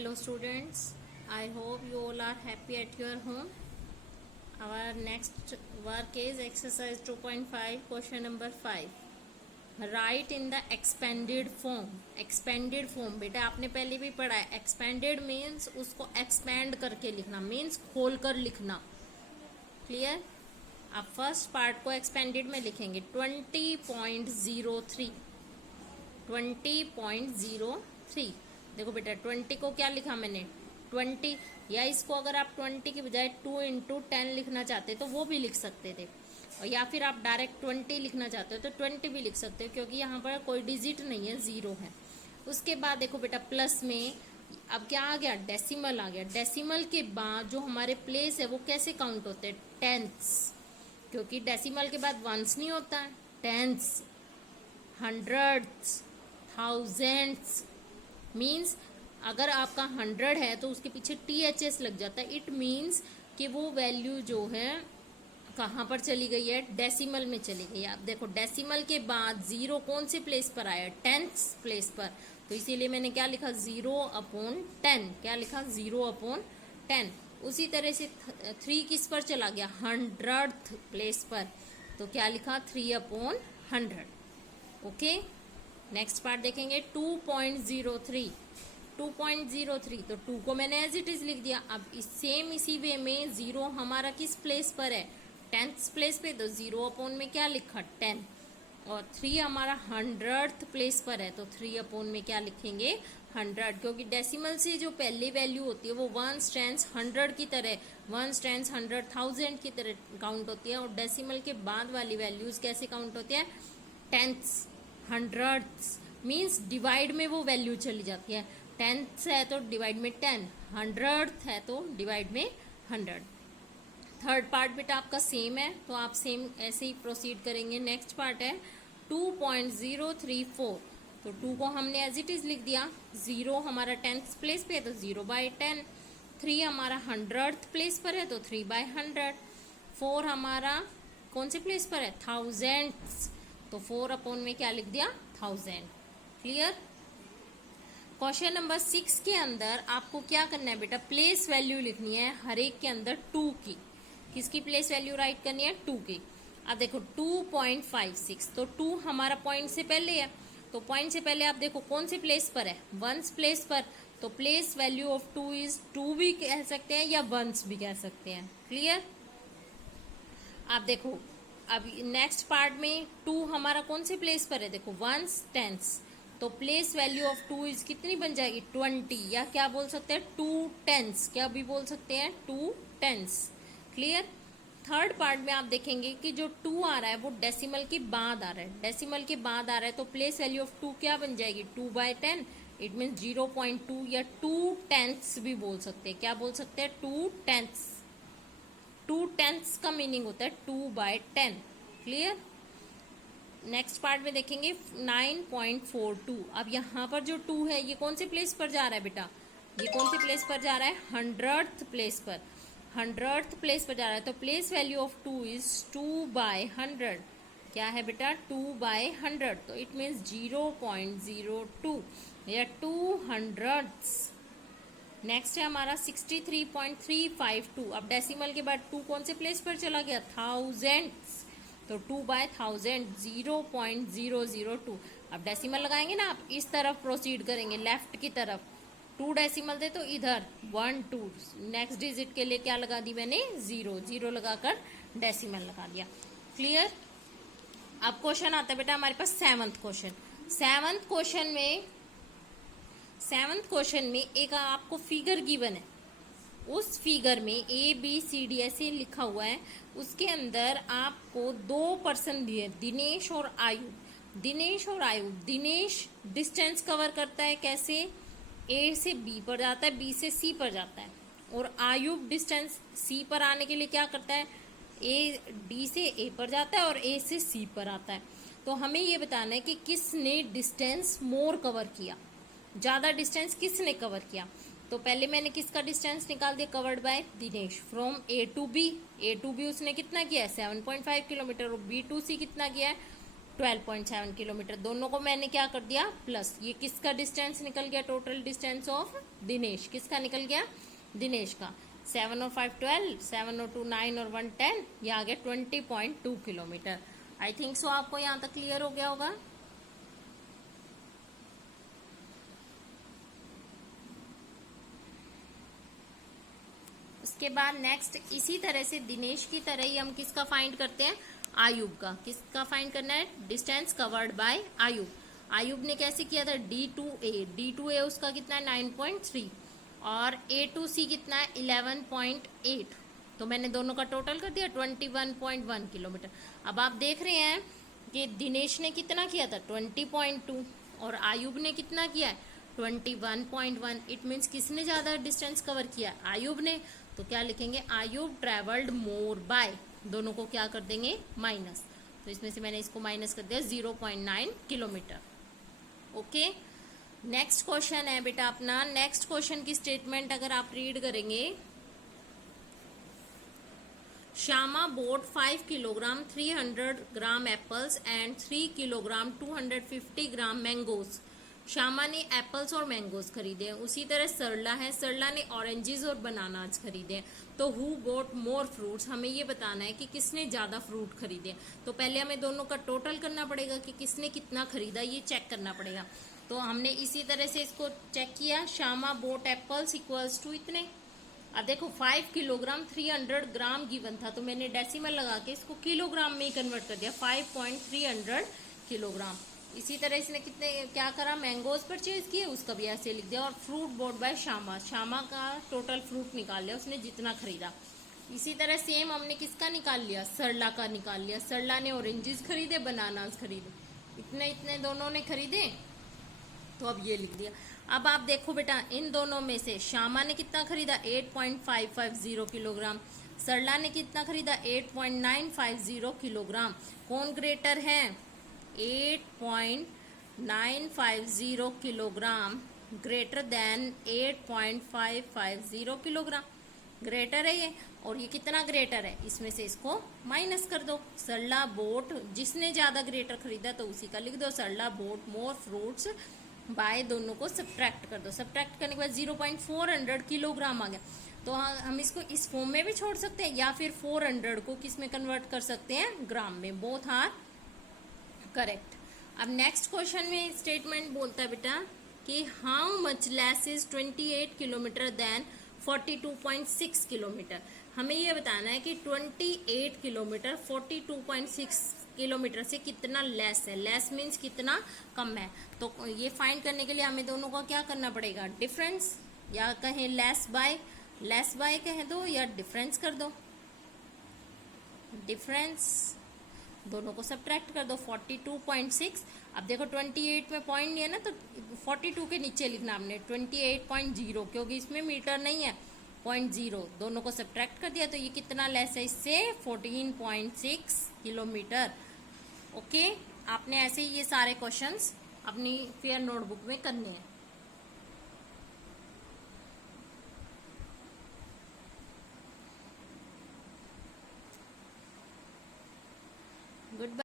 Hello students, I hope you all are happy at your home. Our next work is exercise 2.5 question number 5. Write in the expanded form. Expanded form बेटा आपने पहले भी पढ़ा है. Expanded means उसको expand करके लिखना, means खोल कर लिखना. Clear? आप फर्स्ट पार्ट को expanded में लिखेंगे 20.03. 20.03. देखो बेटा 20 को क्या लिखा मैंने 20, या इसको अगर आप 20 की बजाय 2 इंटू 10 लिखना चाहते तो वो भी लिख सकते थे, और या फिर आप डायरेक्ट 20 लिखना चाहते हो तो 20 भी लिख सकते हो, क्योंकि यहाँ पर कोई डिजिट नहीं है, जीरो है. उसके बाद देखो बेटा प्लस में अब क्या आ गया, डेसिमल आ गया. डेसिमल के बाद जो हमारे प्लेस है वो कैसे काउंट होते हैं, टेंथ्स, क्योंकि डेसिमल के बाद वंस नहीं होता है. टेंथ्स, हंड्रेड्स, थाउजेंड्स. मीन्स अगर आपका 100 है तो उसके पीछे THS लग जाता है. इट मीन्स कि वो वैल्यू जो है कहाँ पर चली गई है, डेसिमल में चली गई है. आप देखो डेसिमल के बाद जीरो कौन से प्लेस पर आया, 10th प्लेस पर, तो इसीलिए मैंने क्या लिखा 0/10. क्या लिखा 0/10. उसी तरह से 3 किस पर चला गया, 100th प्लेस पर, तो क्या लिखा 3/100. ओके. नेक्स्ट पार्ट देखेंगे 2.03. 2.03 तो 2 को मैंने एज इट इज लिख दिया. अब इसी वे में जीरो हमारा किस प्लेस पर है, 10th प्लेस पे, तो 0/, में क्या लिखा 10. और 3 हमारा 100th प्लेस पर है, तो 3/, में क्या लिखेंगे 100, क्योंकि डेसिमल से जो पहली वैल्यू होती है वो 1 टेंस 100 की तरह, 1 टेंस 100 1000 की तरह काउंट होती है, और डेसिमल के बाद वाली वैल्यूज कैसे काउंट होती है, टेंथ्स, हंड्रेड्स. मीन्स डिवाइड में वो वैल्यू चली जाती है. 10th है तो डिवाइड में 10, 100th है तो डिवाइड में 100. थर्ड पार्ट बेटा आपका सेम है, तो आप सेम ऐसे ही प्रोसीड करेंगे. नेक्स्ट पार्ट है 2.034. तो 2 को हमने एज इट इज लिख दिया. 0 हमारा 10th प्लेस पे है तो 0/10. 3 हमारा 100th प्लेस पर है तो 3/100. 4 हमारा कौन से प्लेस पर है, थाउजेंड्स, तो 4/, में क्या लिख दिया 1000. क्लियर. क्वेश्चन नंबर 6 के अंदर आपको क्या करना है बेटा, प्लेस वैल्यू लिखनी है हर एक के अंदर 2 की. किसकी प्लेस वैल्यू राइट करनी है, 2 की. अब देखो 2.56, तो 2 हमारा पॉइंट से पहले है, तो पॉइंट से पहले आप देखो कौन से प्लेस पर है, वंस प्लेस पर, तो प्लेस वैल्यू ऑफ 2 इज 2 भी कह सकते हैं या वंस भी कह सकते हैं. क्लियर. आप देखो अब नेक्स्ट पार्ट में 2 हमारा कौन से प्लेस पर है, देखो वंस टेंस, तो प्लेस वैल्यू ऑफ 2 इज कितनी बन जाएगी 20, या क्या बोल सकते हैं 2 टेंस, क्या भी बोल सकते हैं 2 टेंस. क्लियर. थर्ड पार्ट में आप देखेंगे कि जो 2 आ रहा है वो डेसिमल के बाद आ रहा है, डेसिमल के बाद आ रहा है, तो प्लेस वैल्यू ऑफ 2 क्या बन जाएगी 2/10. इट मीन 0.2 या 2 टेंथ्स भी बोल सकते हैं. क्या बोल सकते हैं 2 टेंथ्स. 2 टेंथ्स का मीनिंग होता है 2/10. क्लियर. नेक्स्ट पार्ट में देखेंगे 9.42. अब यहाँ पर जो 2 है ये कौन से प्लेस पर जा रहा है बेटा, ये कौन से प्लेस पर जा रहा है, 100th प्लेस पर, 100th प्लेस पर जा रहा है, तो प्लेस वैल्यू ऑफ 2 इज 2/100. क्या है बेटा 2/100, तो इट मीन्स 0.02 या 200ths. नेक्स्ट है हमारा 63.352. अब डेसिमल के बाद 2 कौन से प्लेस पर चला गया, थाउजेंड्स, तो 2/1000, 0.002. अब डेसिमल लगाएंगे ना, आप इस तरफ प्रोसीड करेंगे लेफ्ट की तरफ. 2 डेसिमल दे तो इधर 1 2, नेक्स्ट डिजिट के लिए क्या लगा दी मैंने 0 लगाकर डेसिमल लगा दिया. क्लियर. अब क्वेश्चन आता है बेटा हमारे पास 7th क्वेश्चन. 7th क्वेश्चन में एक आपको फिगर गिवन है, उस फिगर में ABCD ऐसे लिखा हुआ है, उसके अंदर आपको 2 पर्सन दिए, दिनेश और आयु. दिनेश और आयु, दिनेश डिस्टेंस कवर करता है कैसे, A से B पर जाता है, B से C पर जाता है, और आयुब डिस्टेंस C पर आने के लिए क्या करता है, D से A पर जाता है और A से C पर आता है. तो हमें ये बताना है कि किसने डिस्टेंस मोर कवर किया, ज्यादा डिस्टेंस किसने कवर किया. तो पहले मैंने किसका डिस्टेंस निकाल दिया, covered by Dinesh, from A to B. A to B उसने कितना किया है 7.5 किलोमीटर, और B to C कितना किया है 12.7 किलोमीटर। दोनों को मैंने क्या कर दिया प्लस। ये किसका डिस्टेंस निकल गया, टोटल डिस्टेंस ऑफ दिनेश, किसका निकल गया, दिनेश का। 7 और 5 12, 7 और 2 9 और 1 10, ये आ गया 20.2 किलोमीटर। आई थिंक सो आपको यहाँ तक क्लियर हो गया होगा। उसके बाद नेक्स्ट इसी तरह से दिनेश की तरह ही हम किसका फाइंड करते हैं, आयुब का। किसका फाइंड करना है, distance covered by Ayub. Ayub ने कैसे किया था, D2A उसका कितना है 9.3 और A2C कितना है 11.8। तो मैंने दोनों का टोटल कर दिया 21.1 किलोमीटर। अब आप देख रहे हैं कि दिनेश ने कितना किया था 20.2 और आयुब ने कितना किया है 21.1। इट मीन्स किसने ज्यादा डिस्टेंस कवर किया, आयुब ने। तो क्या लिखेंगे, आयुब ट्रेवल्ड मोर बाय, दोनों को क्या कर देंगे माइनस। तो इसमें से मैंने इसको माइनस कर दिया 0.9 किलोमीटर। ओके, नेक्स्ट क्वेश्चन है बेटा अपना। नेक्स्ट क्वेश्चन की स्टेटमेंट अगर आप रीड करेंगे, Shyama boat 5 kilogram 300 gram apples and 3 kilogram 250 gram mangoes. Shyama ने एप्पल्स और मैंगोज खरीदे हैं। उसी तरह सरला है, सरला ने ऑरेंजेस और बनानाज खरीदे हैं। तो हु बोट मोर फ्रूट्स, हमें ये बताना है कि किसने ज्यादा फ्रूट खरीदे। तो पहले हमें दोनों का टोटल करना पड़ेगा कि किसने कितना खरीदा, ये चेक करना पड़ेगा। तो हमने इसी तरह से इसको चेक किया, Shyama bought apples equals to इतने। अब देखो 5 किलोग्राम 300 ग्राम गिवन था, तो मैंने डेसिमल लगा के इसको किलोग्राम में कन्वर्ट कर दिया, 5.300 किलोग्राम। इसी तरह इसने कितने क्या करा, मैंगोज परचेज किए, उसका भी ऐसे लिख दिया। और fruit bought by Shyama, Shyama का टोटल फ्रूट निकाल लिया, उसने जितना खरीदा। इसी तरह सेम हमने किसका निकाल लिया, सरला का निकाल लिया। सरला ने ऑरेंजेस खरीदे, बनानास खरीदे, इतने इतने दोनों ने खरीदे, तो अब ये लिख दिया। अब आप देखो बेटा, इन दोनों में से श्यामा ने कितना खरीदा 8.550 किलोग्राम, सरला ने कितना खरीदा 8.950 किलोग्राम। कौन ग्रेटर है, 8.950 kilogram greater than 8.550 kilogram, greater है ये। और ये कितना ग्रेटर है, इसमें से इसको माइनस कर दो। सरला बोट, जिसने ज्यादा ग्रेटर खरीदा तो उसी का लिख दो, सरला बोट मोर फ्रूट्स बाय, दोनों को सब्ट्रैक्ट कर दो। सब्ट्रैक्ट करने के बाद 0.400 किलोग्राम आ गया। तो हम इसको इस फॉर्म में भी छोड़ सकते हैं या फिर 400 को किस में कन्वर्ट कर सकते हैं, ग्राम में। Both are correct. अब नेक्स्ट क्वेश्चन में स्टेटमेंट बोलता है बेटा कि how much less is 28 kilometre than 42.6 kilometre. हमें ये बताना है कि 28 किलोमीटर 42.6 किलोमीटर से कितना लेस है। लेस मीन्स कितना कम है। तो ये फाइंड करने के लिए हमें दोनों का क्या करना पड़ेगा, डिफरेंस, या कहें लेस बाय कह दो या डिफरेंस कर दो। डिफरेंस, दोनों को सब्ट्रैक्ट कर दो। 42.6, अब देखो 28 में पॉइंट नहीं है ना, तो 42 के नीचे लिखना हमने 28.0, क्योंकि इसमें मीटर नहीं है, 0.0। दोनों को सब्ट्रैक्ट कर दिया, तो ये कितना लेस है इससे, 14.6 किलोमीटर। ओके, आपने ऐसे ही ये सारे क्वेश्चंस अपनी फेयर नोटबुक में करने हैं।